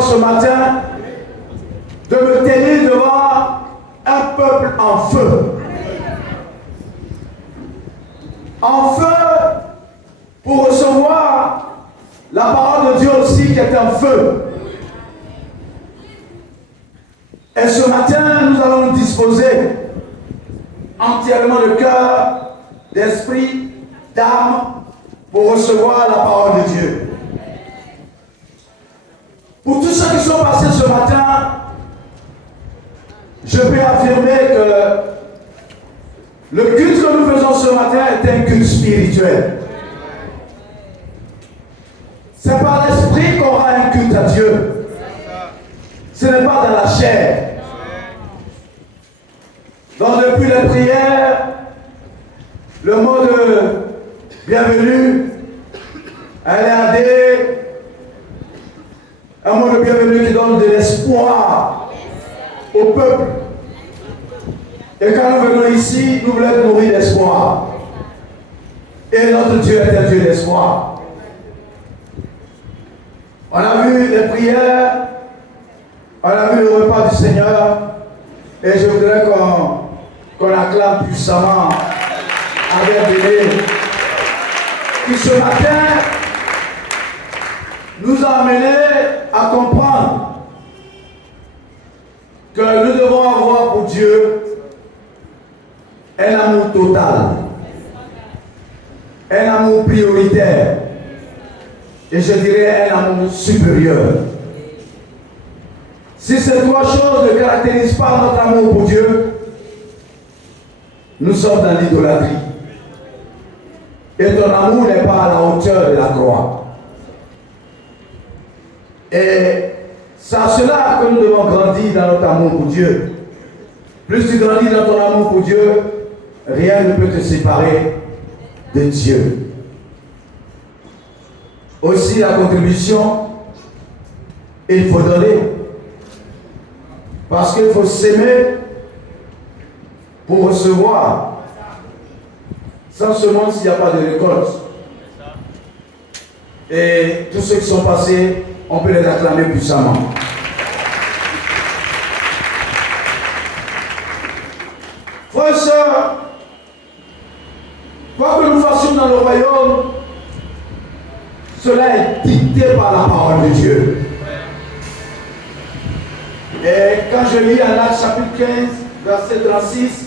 l'occasion ce matin de me tenir devant un peuple en feu. En feu pour recevoir la parole de Dieu aussi qui est en feu. Et ce matin, nous allons nous disposer entièrement de cœur, d'esprit, d'âme pour recevoir la parole de Dieu. Pour tous ceux qui sont passés ce matin, je peux affirmer que le culte que nous faisons ce matin est un culte spirituel. C'est par l'esprit qu'on aura un culte à Dieu. Ce n'est pas dans la chair. Donc depuis les prières, le mot de bienvenue, elle est adé, un mot de bienvenue qui donne de l'espoir au peuple. Et quand nous venons ici, nous voulons nourrir l'espoir. Et notre Dieu est un Dieu d'espoir. On a vu les prières, on a vu le repas du Seigneur, et je voudrais qu'on acclame puissamment avec Béné, qui ce matin nous a amenés à comprendre que nous devons avoir pour Dieu un amour total, un amour prioritaire, et je dirais un amour supérieur. Si ces trois choses ne caractérisent pas notre amour pour Dieu, nous sommes dans l'idolâtrie. Et ton amour n'est pas à la hauteur de la croix. Et c'est à cela que nous devons grandir dans notre amour pour Dieu. Plus tu grandis dans ton amour pour Dieu, rien ne peut te séparer de Dieu. Aussi la contribution, il faut donner. Parce qu'il faut s'aimer pour recevoir. Sans ce monde, s'il n'y a pas de récolte. Et tous ceux qui sont passés, on peut les acclamer puissamment. Frères et sœurs, quoi que nous fassions dans le royaume, cela est dicté par la parole de Dieu. Et quand je lis en Actes chapitre 15, verset 36,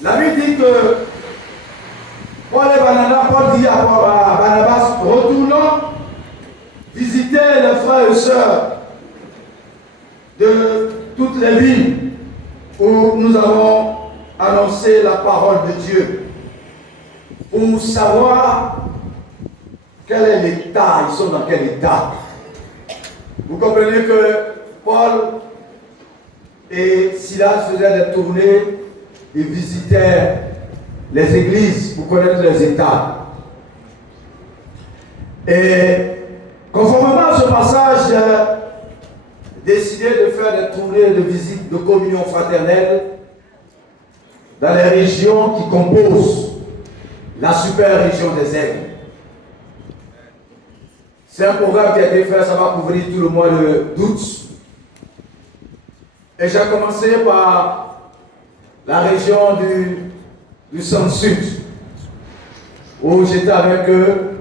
la Bible dit que Paul dit à Barnabas, retournons visiter les frères et sœurs de toutes les villes où nous avons annoncé la parole de Dieu, pour savoir quel est l'état, ils sont dans quel état. Vous comprenez que Paul et Silas faisaient des tournées, ils visitaient les églises pour connaître les états. Et conformément à ce passage, j'ai décidé de faire des tournées de visite de communion fraternelle dans les régions qui composent la super région des Aigles. C'est un programme qui a été fait, ça va couvrir tout le mois d'août. Et j'ai commencé par la région du centre-sud, où j'étais avec eux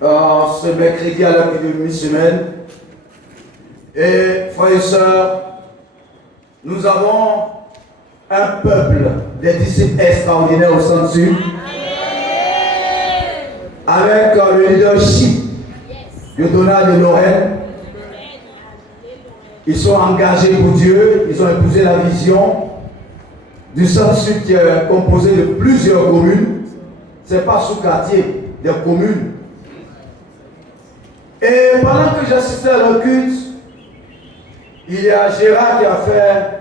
ce mercredi à l'heure de mi-semaine. Et frères et sœurs, nous avons un peuple des disciples extraordinaires au centre-sud, avec le leadership de Donald de Lorraine. Ils sont engagés pour Dieu, ils ont épousé la vision du centre-sud qui est composé de plusieurs communes. Ce n'est pas sous-quartier, des communes. Et pendant que j'assistais à leur culte, il y a Gérard qui a fait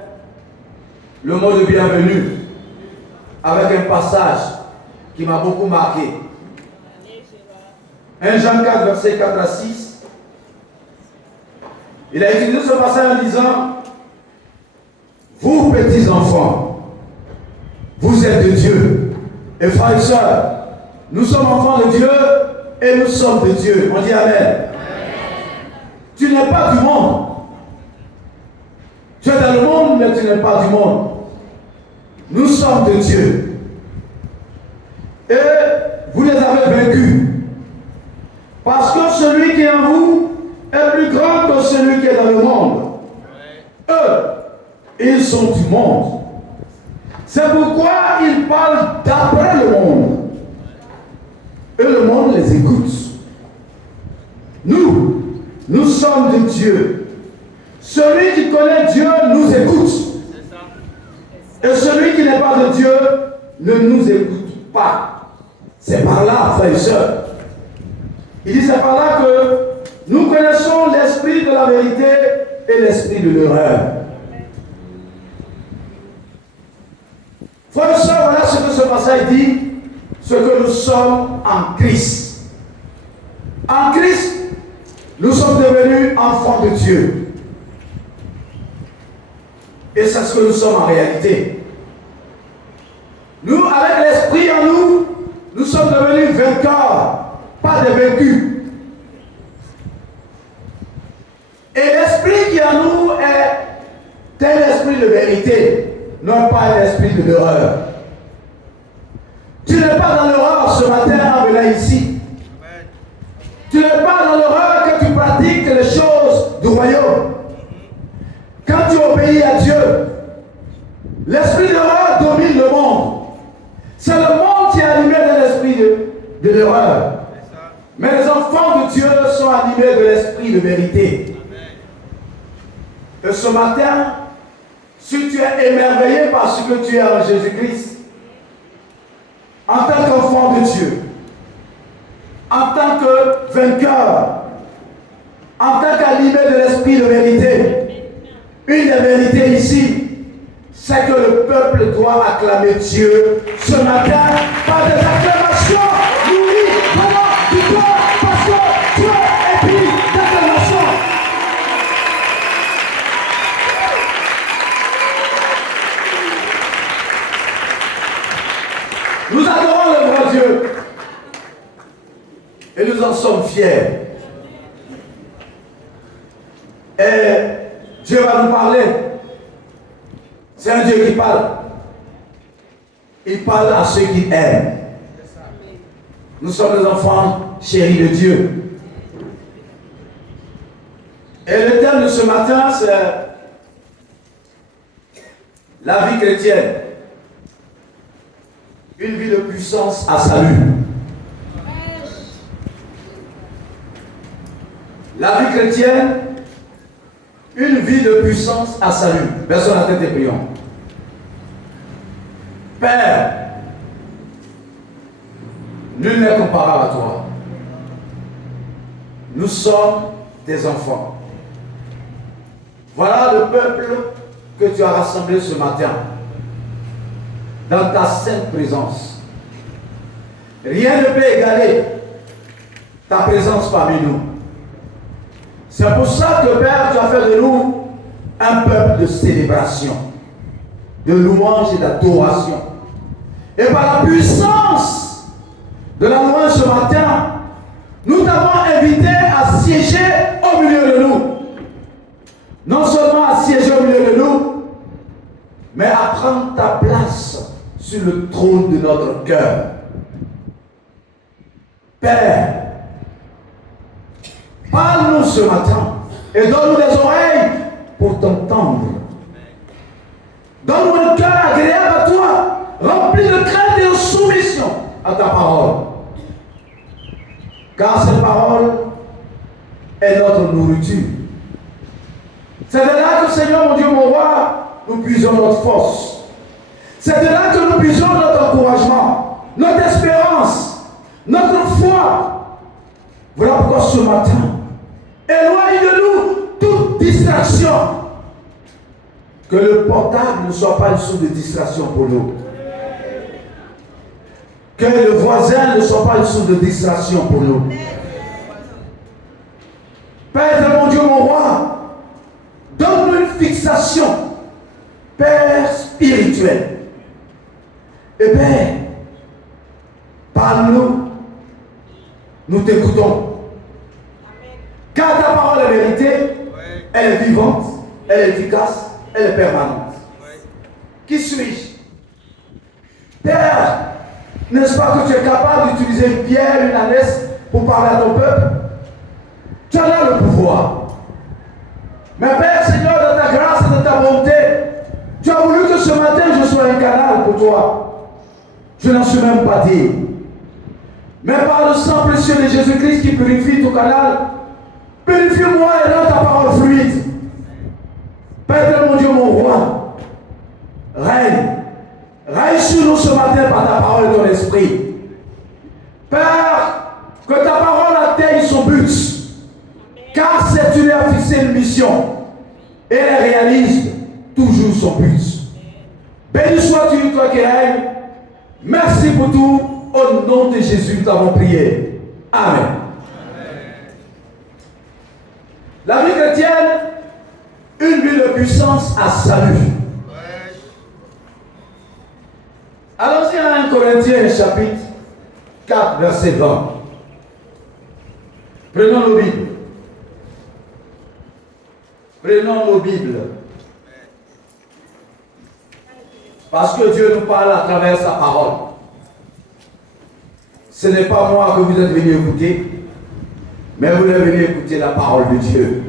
le mot de bienvenue avec un passage qui m'a beaucoup marqué. 1 Jean 4, verset 4 à 6. Il a utilisé ce passage en disant: vous, petits enfants, vous êtes de Dieu. Et frères et sœurs, nous sommes enfants de Dieu et nous sommes de Dieu. On dit Amen. Tu n'es pas du monde. Tu es dans le monde, mais tu n'es pas du monde. Nous sommes de Dieu. Et vous les avez vaincus. Parce que celui qui est en vous est plus grand que celui qui est dans le monde. Eux, ils sont du monde. C'est pourquoi ils parlent d'après le monde. Et le monde les écoute. Nous sommes de Dieu. Celui qui connaît Dieu nous écoute. Et celui qui n'est pas de Dieu ne nous écoute pas. C'est par là, frères et sœurs. Il dit c'est par là que nous connaissons l'esprit de la vérité et l'esprit de l'erreur. Frères et sœurs, voilà ce que ce passage dit, ce que nous sommes en Christ. En Christ, nous sommes devenus enfants de Dieu. Et c'est ce que nous sommes en réalité. Nous, avec l'esprit en nous, nous sommes devenus vainqueurs, pas des vaincus. Et l'esprit qui est en nous est un esprit de vérité, non pas un esprit de l'erreur. Tu n'es pas dans l'erreur ce matin en venant ici. Tu n'es pas dans l'erreur que tu pratiques les choses du royaume. Quand tu obéis à Dieu, l'esprit d'erreur domine le monde. C'est le monde qui est animé de l'esprit de l'erreur. Mais les enfants de Dieu sont animés de l'esprit de vérité. Et ce matin, si tu es émerveillé par ce que tu es en Jésus-Christ, en tant qu'enfant de Dieu, en tant que vainqueur, en tant qu'animé de l'esprit de vérité, une des vérités ici, c'est que le peuple doit acclamer Dieu ce matin par des acclamations. Oui, comment tu dois, parce que Dieu est pris d'acclamation. Nous adorons le vrai Dieu et nous en sommes fiers. Et Dieu va nous parler. C'est un Dieu qui parle. Il parle à ceux qui aiment. Nous sommes des enfants chéris de Dieu. Et le thème de ce matin, c'est la vie chrétienne. Une vie de puissance à salut. La vie chrétienne, une vie de puissance à salut. Personne à tête et prions. Père, nul n'est comparable à toi. Nous sommes tes enfants. Voilà le peuple que tu as rassemblé ce matin dans ta sainte présence. Rien ne peut égaler ta présence parmi nous. C'est pour ça que Père, tu as fait de nous un peuple de célébration, de louange et d'adoration. Et par la puissance de la louange ce matin, nous t'avons invité à siéger au milieu de nous. Non seulement à siéger au milieu de nous, mais à prendre ta place sur le trône de notre cœur. Père, parle-nous ce matin et donne-nous des oreilles pour t'entendre. Donne-nous un cœur agréable à toi, rempli de crainte et de soumission à ta parole. Car cette parole est notre nourriture. C'est de là que, Seigneur mon Dieu, mon roi, nous puisons notre force. C'est de là que nous puisons notre encouragement, notre espérance, notre foi. Voilà pourquoi ce matin, éloigne de nous toute distraction. Que le portable ne soit pas une source de distraction pour nous. Que le voisin ne soit pas une source de distraction pour nous. Père mon Dieu, mon roi, donne-nous une fixation, Père spirituel. Et Père, parle-nous, nous t'écoutons. Car ta parole est la vérité, elle est vivante, elle est efficace, elle est permanente. Qui suis-je? Père, n'est-ce pas que tu es capable d'utiliser une pierre, une ânesse pour parler à ton peuple? Tu en as le pouvoir. Mais Père, Seigneur, de ta grâce et de ta bonté, tu as voulu que ce matin je sois un canal pour toi. Je n'en suis même pas dit. Mais par le sang précieux de Jésus-Christ qui purifie ton canal, purifie-moi et rends ta parole fluide. Père mon Dieu, mon roi, règne. Règne sur nous ce matin par ta parole et ton esprit. Père, que ta parole atteigne son but. Car c'est tu lui as fixé une mission. Et elle réalise toujours son but. Béni sois-tu, toi qui règnes. Merci pour tout. Au nom de Jésus, nous avons prié. Amen. La vie chrétienne, une vie de puissance à salut. Allons-y à 1 Corinthiens chapitre 4, verset 20. Prenons nos Bibles. Prenons nos Bibles. Parce que Dieu nous parle à travers sa parole. Ce n'est pas moi que vous êtes venus écouter, mais vous êtes venus écouter la parole de Dieu.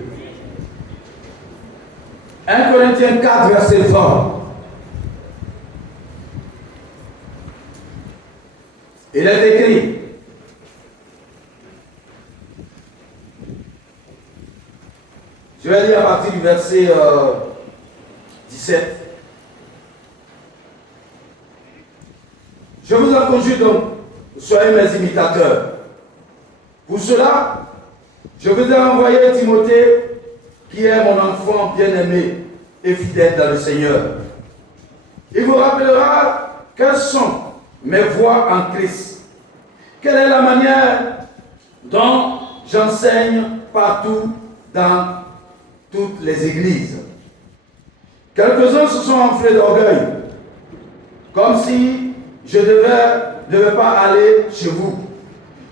1 Corinthiens 4, verset 20. Il est écrit, je vais lire à partir du verset 17. Je vous en conjure donc, soyez mes imitateurs. Pour cela, je vous ai envoyé Timothée, qui est mon enfant bien-aimé et fidèle dans le Seigneur. Il vous rappellera quelles sont mes voies en Christ. Quelle est la manière dont j'enseigne partout dans toutes les églises. Quelques-uns se sont enflés d'orgueil, comme si je ne devais pas aller chez vous.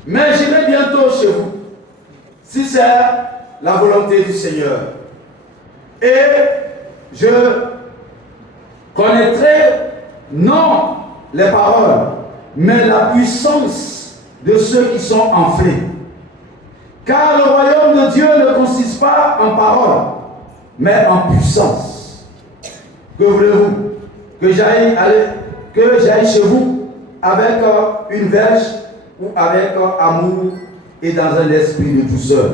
Mais j'irai bientôt chez vous, si c'est la volonté du Seigneur. Et je connaîtrai non les paroles, mais la puissance de ceux qui sont enflés. Car le royaume de Dieu ne consiste pas en paroles, mais en puissance. Que voulez-vous? Que j'aille chez vous avec une verge ou avec amour et dans un esprit de douceur.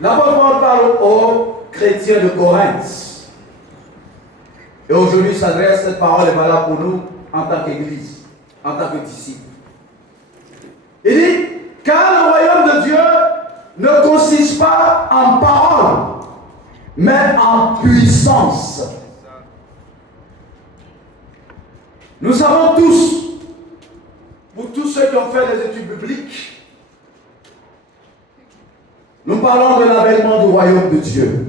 L'apôtre Paul parle aux chrétiens de Corinthe. Et aujourd'hui s'adresse, cette parole est valable pour nous en tant qu'Église, en tant que disciples. Il dit, car le royaume de Dieu ne consiste pas en parole, mais en puissance. Nous savons tous, pour tous ceux qui ont fait des études bibliques, nous parlons de l'avènement du royaume de Dieu.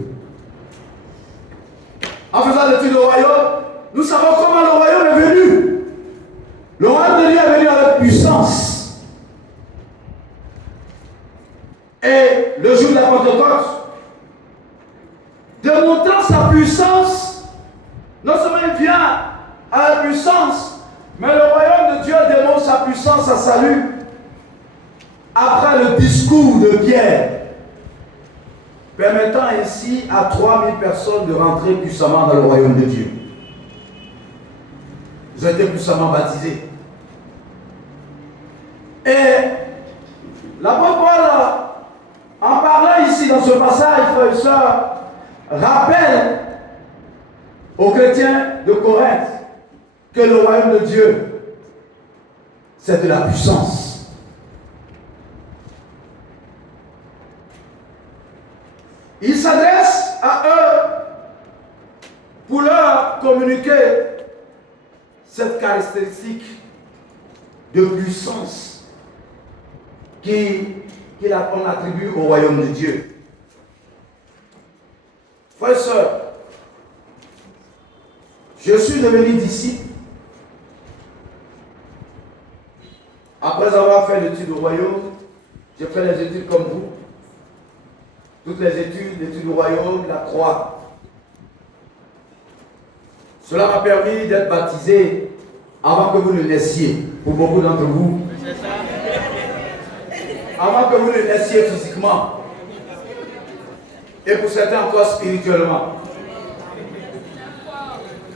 En faisant l'étude du royaume, nous savons comment le royaume est venu. Le royaume de Dieu est venu avec puissance. Et le jour de la Pentecôte, démontrant sa puissance, non seulement il vient à la puissance, mais le royaume de Dieu démontre sa puissance à salut après le discours de Pierre, permettant ainsi à 3000 personnes de rentrer puissamment dans le royaume de Dieu. Ils ont été puissamment baptisés. Et l'apôtre Paul, en parlant ici dans ce passage, frères et sœurs, rappelle aux chrétiens de Corinthe que le royaume de Dieu, c'est de la puissance. Il s'adresse à eux pour leur communiquer cette caractéristique de puissance qu'on attribue au royaume de Dieu. Frères et sœurs, je suis devenu disciple après avoir fait l'étude au royaume. J'ai fait les études comme vous. toutes les études, l'étude du royaume, la croix. Cela m'a permis d'être baptisé avant que vous ne naissiez, pour beaucoup d'entre vous. Avant que vous ne naissiez physiquement. Et pour certains encore spirituellement.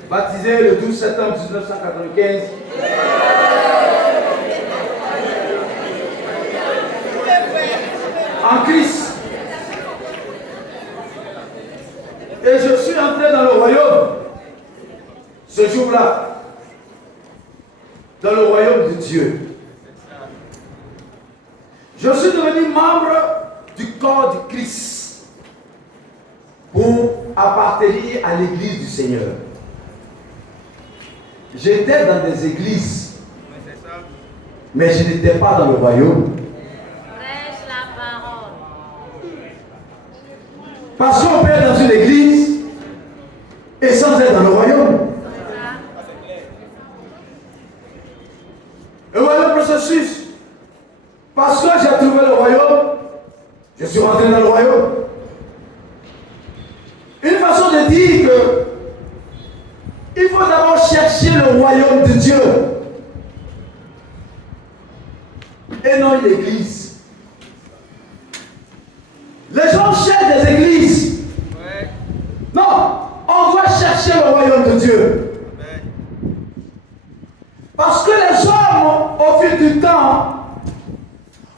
Baptisé le 12 septembre 1995. En Christ. Et je suis entré dans le royaume ce jour-là. Dans le royaume de Dieu. Je suis devenu membre du corps du Christ pour appartenir à l'église du Seigneur. J'étais dans des églises, mais je n'étais pas dans le royaume. Prêche la parole. Parce qu'on peut être dans une église et sans être dans le royaume. Et voilà le processus. Parce que j'ai trouvé le royaume, je suis rentré dans le royaume. Une façon de dire que il faut d'abord chercher le royaume de Dieu. Et non une église. Les gens cherchent des églises. Ouais. Non, on doit chercher le royaume de Dieu. Ouais. Parce que les hommes, au fil du temps,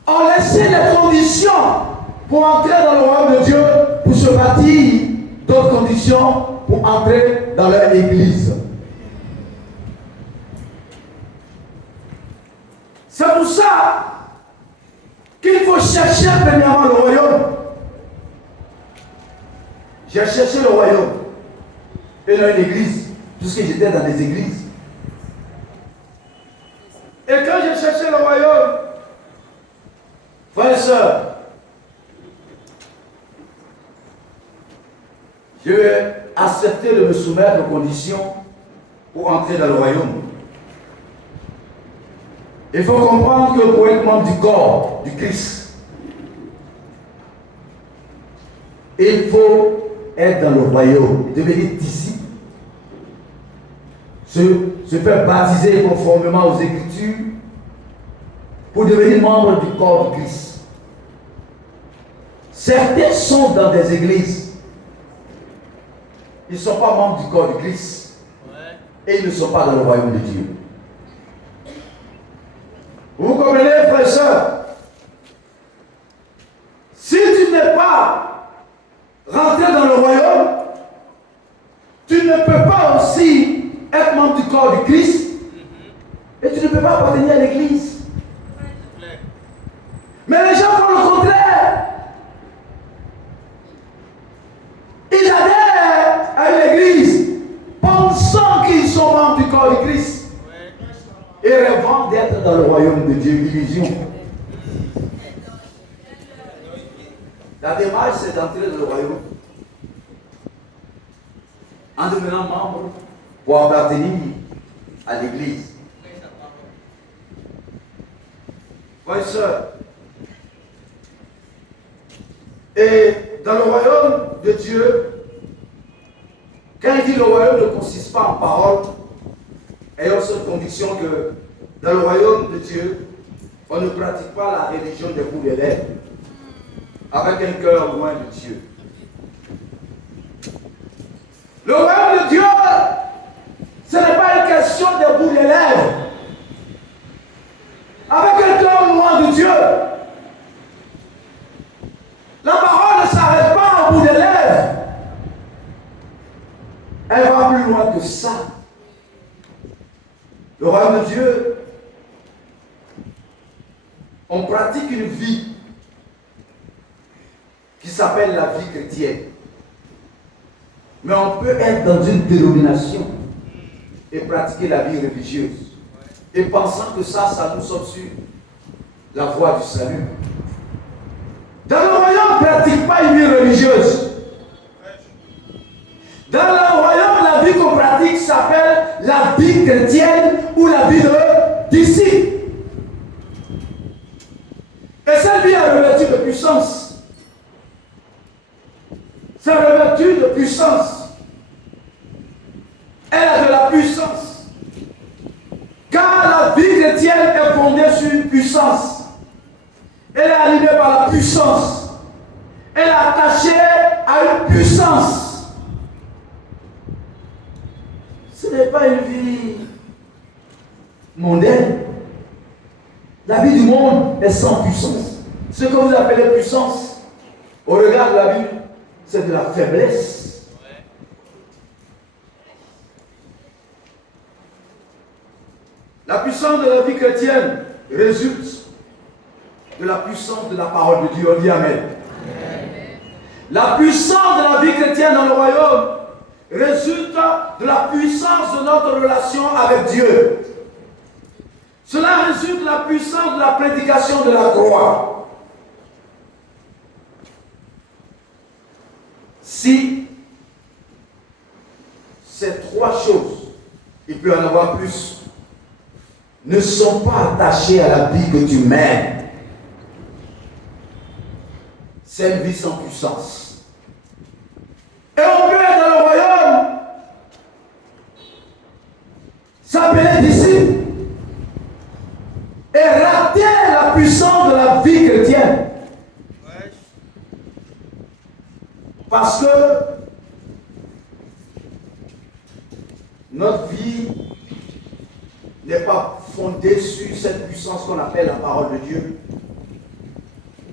ont laissé les conditions pour entrer dans le royaume de Dieu, pour se bâtir d'autres conditions pour entrer dans leur église. C'est pour ça qu'il faut chercher premièrement le royaume. J'ai cherché le royaume et non une église, puisque j'étais dans des églises. Et quand j'ai cherché le royaume, frères et sœurs, je vais accepter de me soumettre aux conditions pour entrer dans le royaume. Il faut comprendre que pour être membre du corps du Christ, il faut être dans le royaume, devenir disciple, se faire baptiser conformément aux Écritures pour devenir membre du corps du Christ. Certains sont dans des églises. Ils ne sont pas membres du corps du Christ. Et ils ne sont pas dans le royaume de Dieu. Vous comprenez, frères et sœurs? Si tu n'es pas rentré dans le royaume, tu ne peux pas aussi être membre du corps du Christ et tu ne peux pas appartenir à l'église. Mais les gens font le contraire. Ils adhèrent à une église pensant qu'ils sont membres du corps du Christ et rêvant d'être dans le royaume de Dieu. Illusion. La démarche, c'est d'entrer dans le royaume en devenant membre pour appartenir à l'église. Frères et sœurs, et dans le royaume de Dieu, quand il dit le royaume ne consiste pas en paroles, ayons cette conviction que dans le royaume de Dieu, on ne pratique pas la religion des bouts des lèvres avec un cœur loin de Dieu. Le royaume de Dieu, ce n'est pas une question des bouts des lèvres. Avec un cœur loin de Dieu. La parole ne s'arrête pas au bout des lèvres. Elle va plus loin que ça. Le royaume de Dieu, on pratique une vie qui s'appelle la vie chrétienne. Mais on peut être dans une dénomination et pratiquer la vie religieuse. Et pensant que ça nous sort sur la voie du salut. Dans le royaume, on ne pratique pas une vie religieuse. Dans le royaume, la vie qu'on pratique s'appelle la vie chrétienne ou la vie de disciple. Et cette vie est revêtue de puissance. sa revêtue de puissance. Elle a de la puissance. Car la vie chrétienne est fondée sur une puissance. Elle est animée par la puissance. Elle est attachée à une puissance. Ce n'est pas une vie mondaine. La vie du monde est sans puissance. Ce que vous appelez puissance, au regard de la Bible, c'est de la faiblesse. La puissance de la vie chrétienne résulte de la puissance de la parole de Dieu. On dit Amen. La puissance de la vie chrétienne dans le royaume résulte de la puissance de notre relation avec Dieu. Cela résulte de la puissance de la prédication de la croix. Si ces trois choses, il peut y en avoir plus, ne sont pas attachées à la vie que tu mènes, c'est une vie sans puissance. Et on peut être dans le royaume, s'appeler disciple, et rater la puissance de la vie chrétienne. Parce que notre vie n'est pas fondée sur cette puissance qu'on appelle la parole de Dieu.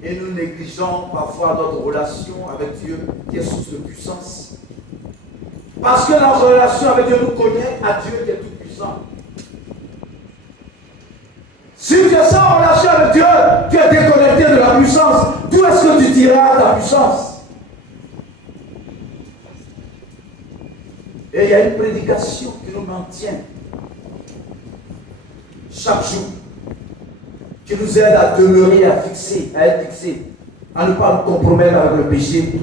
Et nous négligeons parfois notre relation avec Dieu qui est source de puissance. Parce que la relation avec Dieu nous connecte à Dieu qui est tout puissant. Si tu es sans relation avec Dieu, tu es déconnecté de la puissance. D'où est-ce que tu tireras ta puissance? Et il y a une prédication qui nous maintient chaque jour, qui nous aide à demeurer, à être fixés, à ne pas nous compromettre avec le péché.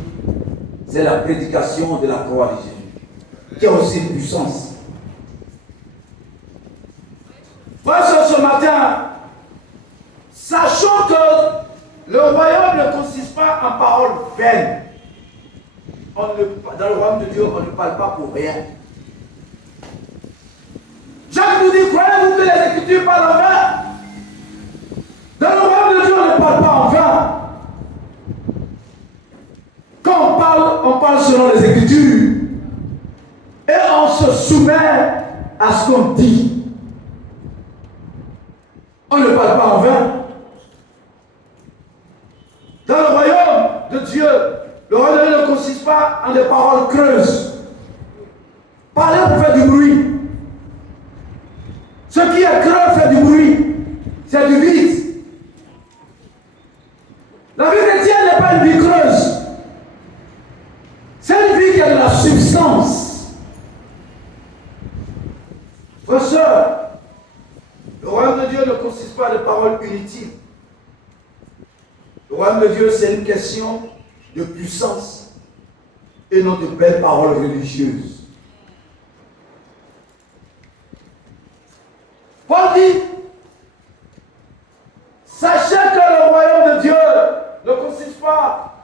C'est la prédication de la croix de Jésus, qui a aussi une puissance. Frères, ce matin, sachons que le royaume ne consiste pas en paroles vaines. Dans le royaume de Dieu, on ne parle pas pour rien. Jacques nous dit, croyez-vous que les Écritures parlent en vain? Dans le royaume de Dieu, on ne parle pas en vain. Quand on parle selon les Écritures. Et on se soumet à ce qu'on dit. On ne parle pas en vain. Dans le royaume de Dieu, le royaume de Dieu ne consiste pas en des paroles creuses. Parler pour faire du bruit. Ce qui est creux fait du bruit. C'est du vide. La vie chrétienne n'est pas une vie creuse. C'est une vie qui a de la substance. Frères et sœurs, le royaume de Dieu ne consiste pas de paroles inutiles. Le royaume de Dieu, c'est une question de puissance et non de belles paroles religieuses. Paul dit, sachez que le royaume de Dieu ne consiste pas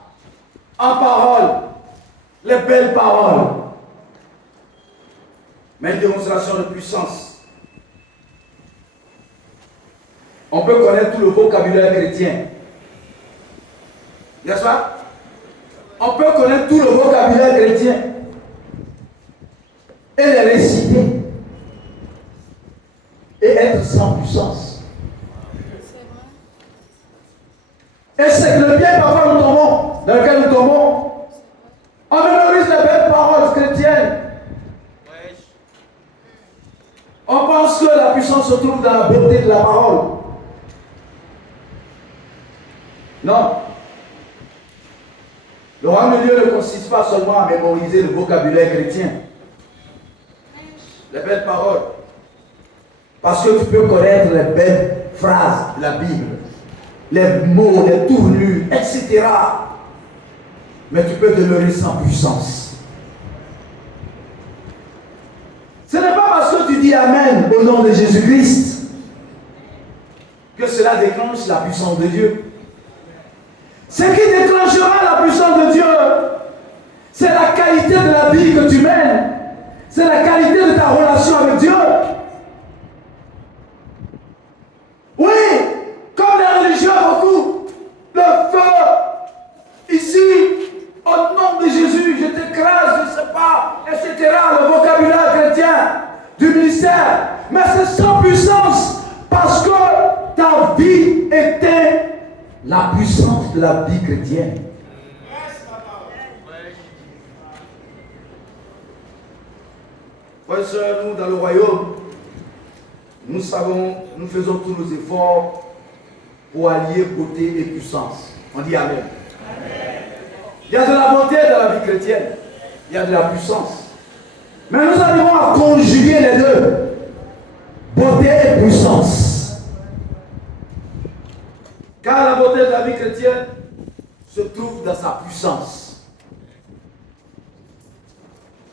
en paroles, les belles paroles, mais une démonstration de puissance. On peut connaître tout le vocabulaire chrétien. N'est-ce pas? On peut connaître tout le vocabulaire chrétien et les réciter et être sans puissance. Et c'est que le bien parfois nous tombons, dans lequel nous tombons, on mémorise les belles paroles chrétiennes. On pense que la puissance se trouve dans la beauté de la parole. Non. Le royaume de Dieu ne consiste pas seulement à mémoriser le vocabulaire chrétien, les belles paroles. Parce que tu peux connaître les belles phrases de la Bible, les mots, les tournures, etc. Mais tu peux demeurer sans puissance. Ce n'est pas parce que tu dis Amen au nom de Jésus-Christ que cela déclenche la puissance de Dieu. Ce qui déclenchera la puissance de Dieu, C'est la qualité de la vie que tu mènes. C'est la qualité de ta relation avec Dieu. Oui, comme les religieux beaucoup, le feu, ici, au nom de Jésus, je t'écrase, je ne sais pas, etc. Le vocabulaire chrétien du ministère. Mais c'est sans puissance parce que ta vie était la puissance de la vie chrétienne. Frères et sœurs, nous dans le royaume, nous savons, nous faisons tous nos efforts pour allier beauté et puissance. On dit Amen. Amen. Il y a de la beauté dans la vie chrétienne, il y a de la puissance. Mais nous arrivons à conjuguer les deux, beauté et puissance. Car la beauté de la vie chrétienne se trouve dans sa puissance.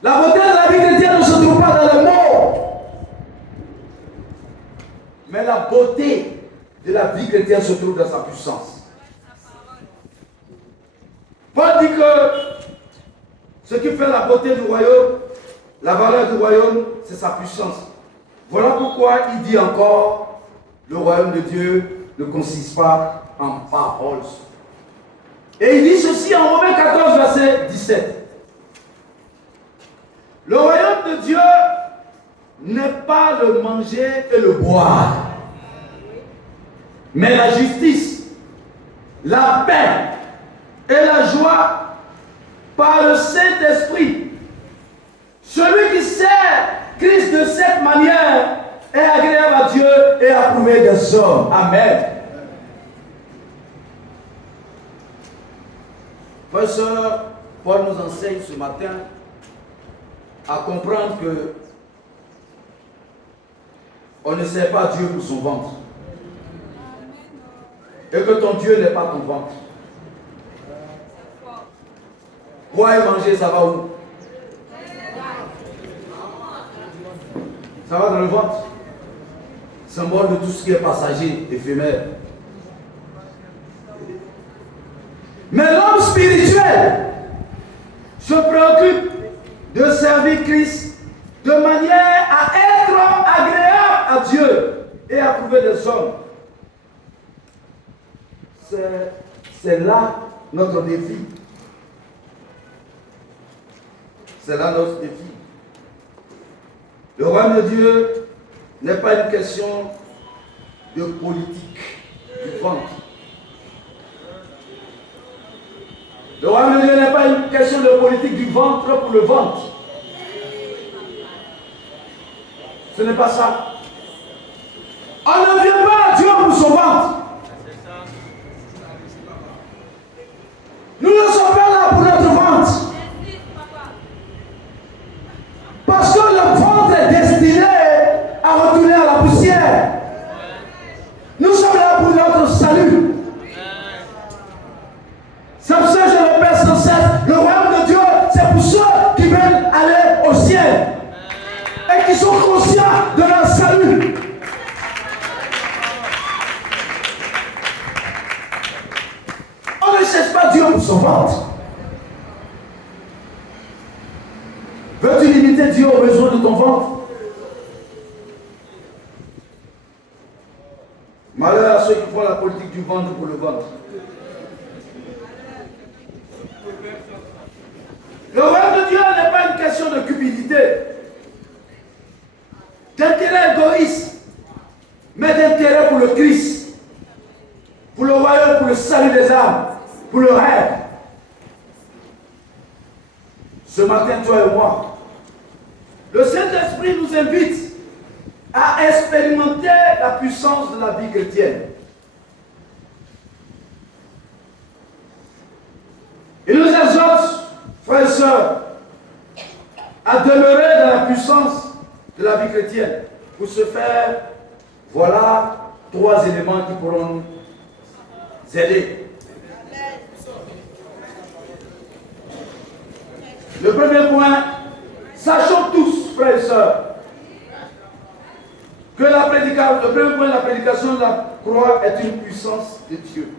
La beauté de la vie chrétienne ne se trouve pas dans le mot. Mais la beauté de la vie chrétienne se trouve dans sa puissance. Paul dit que ce qui fait la beauté du royaume, la valeur du royaume, c'est sa puissance. Voilà pourquoi il dit encore, le royaume de Dieu ne consiste pas en paroles. Et il dit ceci en Romains 14, verset 17. Le royaume de Dieu n'est pas le manger et le boire, mais la justice, la paix et la joie par le Saint-Esprit. Celui qui sert Christ de cette manière est agréable à Dieu et approuvé des hommes. Amen. Frères et sœurs, Paul nous enseigne ce matin à comprendre que on ne sert pas Dieu pour son ventre. Et que ton Dieu n'est pas ton ventre. Boire et manger, ça va où? Ça va dans le ventre. Symbole de tout ce qui est passager, éphémère. Mais l'homme spirituel se préoccupe de servir Christ de manière à être agréable à Dieu et à approuvé des hommes. C'est là notre défi. C'est là notre défi. Le royaume de Dieu n'est pas une question de politique du ventre. Le royaume de Dieu n'est pas une question de politique du ventre pour le ventre. Ce n'est pas ça. On ne vient pas à Dieu pour son ventre. Nous ne sommes pas là pour notre ventre. Parce que le ventre est destiné à retourner à la poussière. Nous sommes là pour notre salut. C'est pour ça que je répète sans cesse, le royaume de Dieu, c'est pour ceux qui veulent aller au ciel et qui sont conscients de leur salut. On ne cherche pas Dieu pour son ventre. Veux-tu limiter Dieu aux besoins de ton ventre? Malheur à ceux qui font la politique du ventre pour le ventre. Le royaume de Dieu n'est pas une question de cupidité, d'intérêt égoïste, mais d'intérêt pour le Christ, pour le royaume, pour le salut des âmes, pour le rêve. Ce matin, toi et moi, le Saint-Esprit nous invite à expérimenter la puissance de la vie chrétienne. Il nous exhorte, frères et sœurs, à demeurer dans la puissance de la vie chrétienne. Pour ce faire, voilà 3 éléments qui pourront nous aider. Le premier point, sachons tous, frères et sœurs, que le premier point de la prédication de la croix est une puissance de Dieu.